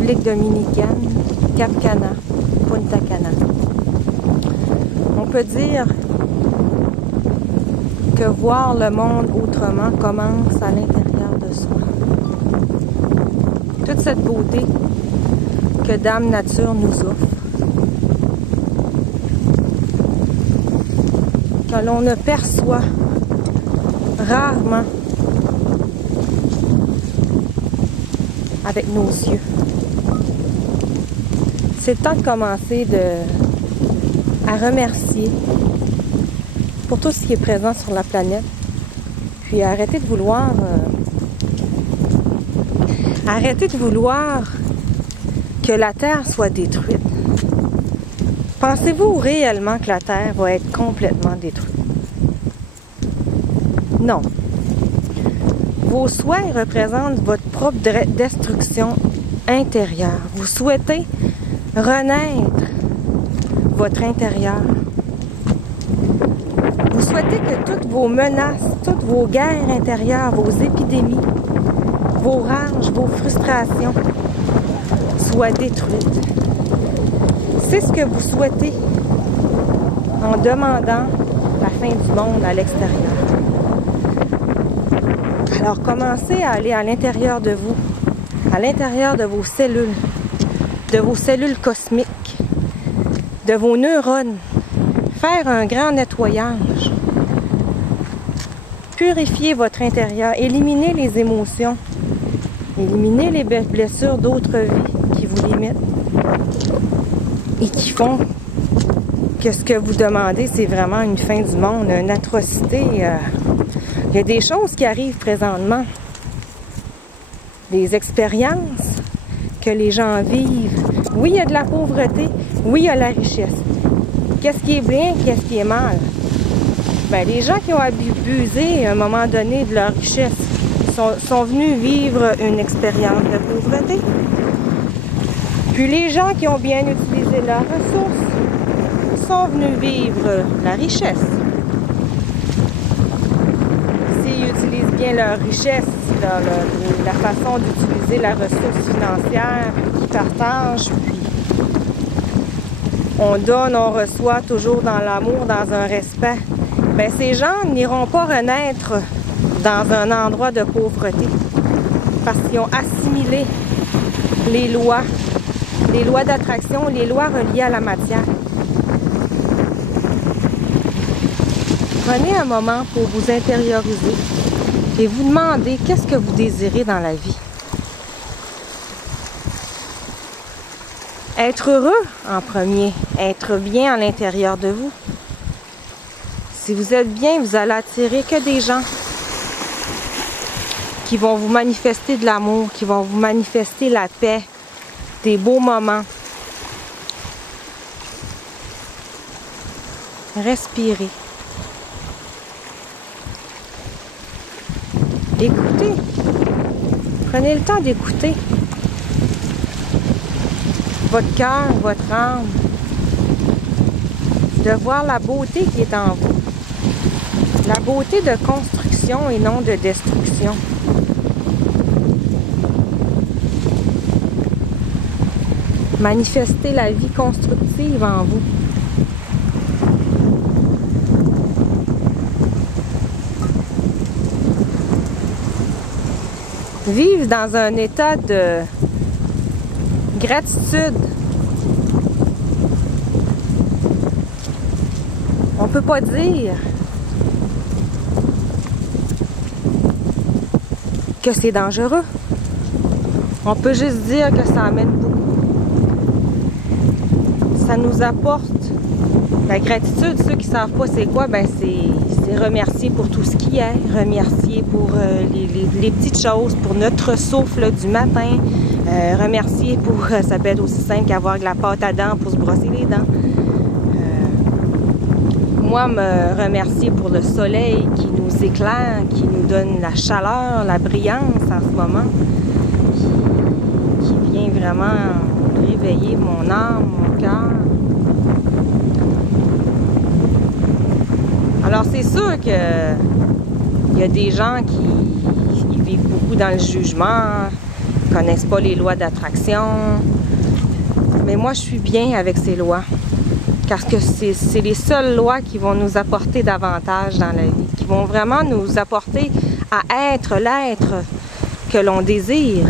République dominicaine, Cap Cana, Punta Cana. On peut dire que voir le monde autrement commence à l'intérieur de soi. Toute cette beauté que Dame Nature nous offre, que l'on ne perçoit rarement avec nos yeux. C'est le temps de commencer à remercier pour tout ce qui est présent sur la planète, puis arrêter de vouloir que la Terre soit détruite. Pensez-vous réellement que la Terre va être complètement détruite? Non. Vos souhaits représentent votre propre destruction intérieure. Vous souhaitez renaître votre intérieur. Vous souhaitez que toutes vos menaces, toutes vos guerres intérieures, vos épidémies, vos rages, vos frustrations soient détruites. C'est ce que vous souhaitez en demandant la fin du monde à l'extérieur. Alors commencez à aller à l'intérieur de vous, à l'intérieur de vos cellules cosmiques, de vos neurones, faire un grand nettoyage, purifier votre intérieur, éliminer les émotions, éliminer les blessures d'autres vies qui vous limitent et qui font que ce que vous demandez, c'est vraiment une fin du monde, une atrocité. Il y a des choses qui arrivent présentement, des expériences que les gens vivent. Oui, il y a de la pauvreté, oui, il y a la richesse. Qu'est-ce qui est bien, qu'est-ce qui est mal? Ben, les gens qui ont abusé à un moment donné de leur richesse sont venus vivre une expérience de pauvreté. Puis les gens qui ont bien utilisé leurs ressources sont venus vivre la richesse. S'ils utilisent bien leur richesse, la façon d'utiliser la ressource financière, qu'ils partagent, puis on donne, on reçoit toujours dans l'amour, dans un respect, ben ces gens n'iront pas renaître dans un endroit de pauvreté parce qu'ils ont assimilé les lois d'attraction, les lois reliées à la matière. Prenez un moment pour vous intérioriser et vous demander qu'est-ce que vous désirez dans la vie. Être heureux en premier, être bien à l'intérieur de vous. Si vous êtes bien, vous allez attirer que des gens qui vont vous manifester de l'amour, qui vont vous manifester la paix, des beaux moments. Respirez. Écoutez. Prenez le temps d'écouter votre cœur, votre âme, de voir la beauté qui est en vous. La beauté de construction et non de destruction. Manifestez la vie constructive en vous. Vivre dans un état de gratitude. On peut pas dire que c'est dangereux. On peut juste dire que ça amène beaucoup. Ça nous apporte la gratitude. Ceux qui ne savent pas c'est quoi, ben c'est remercier pour tout ce qui est, remercier pour les petites choses, pour notre souffle du matin, remercier pour, ça peut être aussi simple qu'avoir de la pâte à dents pour se brosser les dents. Moi, me remercier pour le soleil qui nous éclaire, qui nous donne la chaleur, la brillance en ce moment, qui vient vraiment réveiller mon âme, mon cœur. Alors c'est sûr que il y a des gens qui vivent beaucoup dans le jugement, Ils connaissent pas les lois d'attraction. Mais moi, je suis bien avec ces lois. Parce que c'est les seules lois qui vont nous apporter davantage dans la vie. Qui vont vraiment nous apporter à être l'être que l'on désire.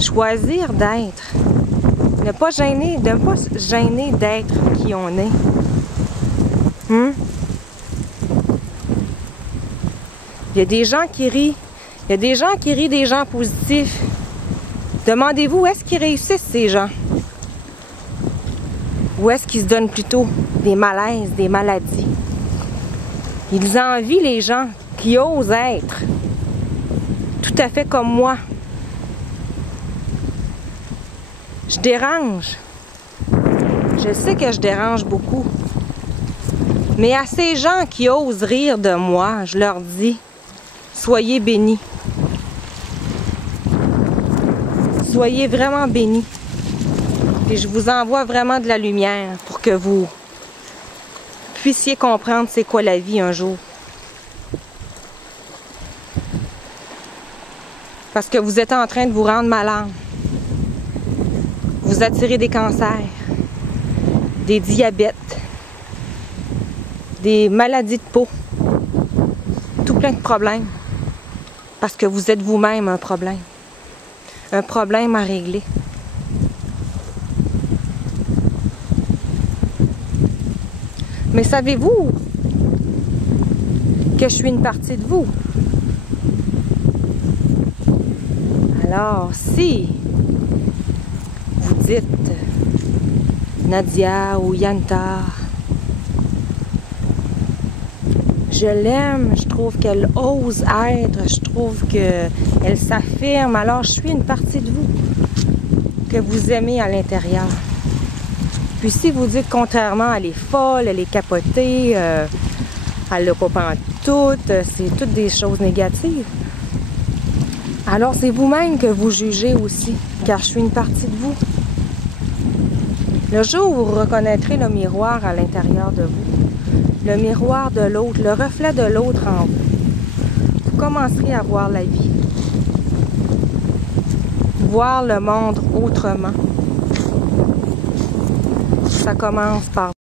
Choisir d'être. Ne pas se gêner d'être qui on est. Il y a des gens qui rient. Il y a des gens qui rient des gens positifs. Demandez-vous où est-ce qu'ils réussissent, ces gens? Où est-ce qu'ils se donnent plutôt des malaises, des maladies? Ils envient les gens qui osent être tout à fait comme moi. Je dérange. Je sais que je dérange beaucoup. Mais à ces gens qui osent rire de moi, je leur dis, soyez bénis. Soyez vraiment bénis. Puis je vous envoie vraiment de la lumière pour que vous puissiez comprendre c'est quoi la vie un jour. Parce que vous êtes en train de vous rendre malade. Vous attirez des cancers, des diabètes, des maladies de peau, tout plein de problèmes. Parce que vous êtes vous-même un problème à régler. Mais savez-vous que je suis une partie de vous? Alors, si vous dites Nadia ou Yanta, je l'aime, je trouve qu'elle ose être, je trouve qu'elle s'affirme, alors je suis une partie de vous que vous aimez à l'intérieur. Puis si vous dites contrairement, elle est folle, elle est capotée, elle l'a pas pantoute, c'est toutes des choses négatives. Alors c'est vous-même que vous jugez aussi, car je suis une partie de vous. Le jour où vous reconnaîtrez le miroir à l'intérieur de vous, le miroir de l'autre, le reflet de l'autre en vous, vous commencerez à voir la vie, voir le monde autrement. Ça commence par